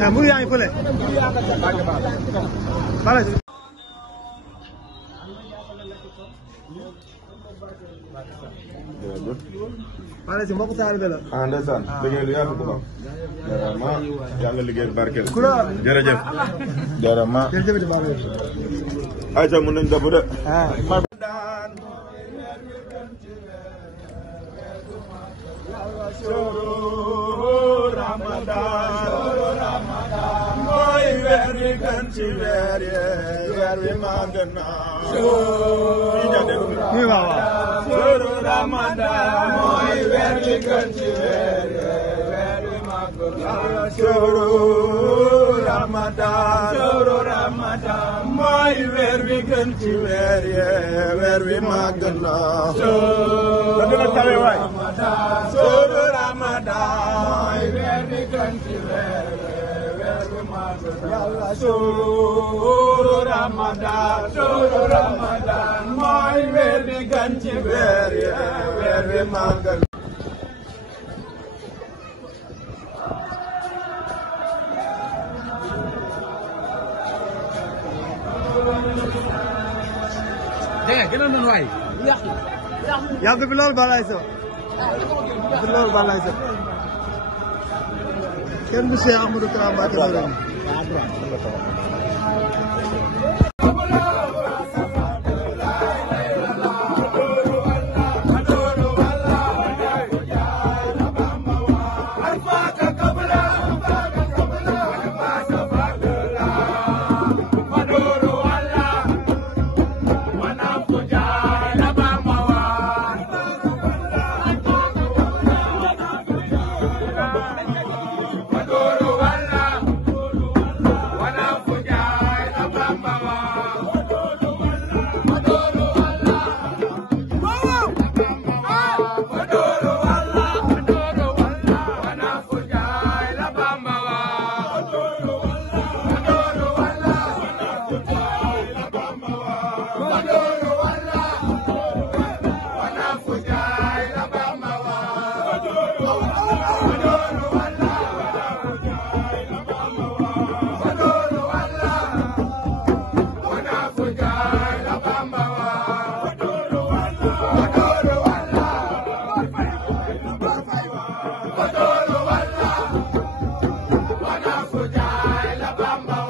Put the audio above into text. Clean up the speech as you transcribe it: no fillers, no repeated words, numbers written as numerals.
Ya mburu yaa ngi fële. Bala si mbokk taalibe la. Ah ndeysaan liggéey lu yàgg bu baax. Vraiment yàlla liggéey barkeel. Jërëjëf. Jërëjëf. Jërëjëf di baax. Ayca mën nañ dabu de. Ramadan mooy weer wi gën ci weer yi weer wi màgg na shahru Ramadan mooy weer wi gën ci weer yi weer wi màgg na shahru Ramadan mooy weer wi gën ci weer yi weer wi màgg na shahru Ramadan weer wi gën ci weer wi màgg na shahru Ramadan mooy weer wi gën ci weer yi weer wi màgg na gënoon nañu waay. yàgg fi loolu balay sa. fi loolu balay sa. kenn du Cheikh Ahmadou Kara Mbacké Noreyni. Bamba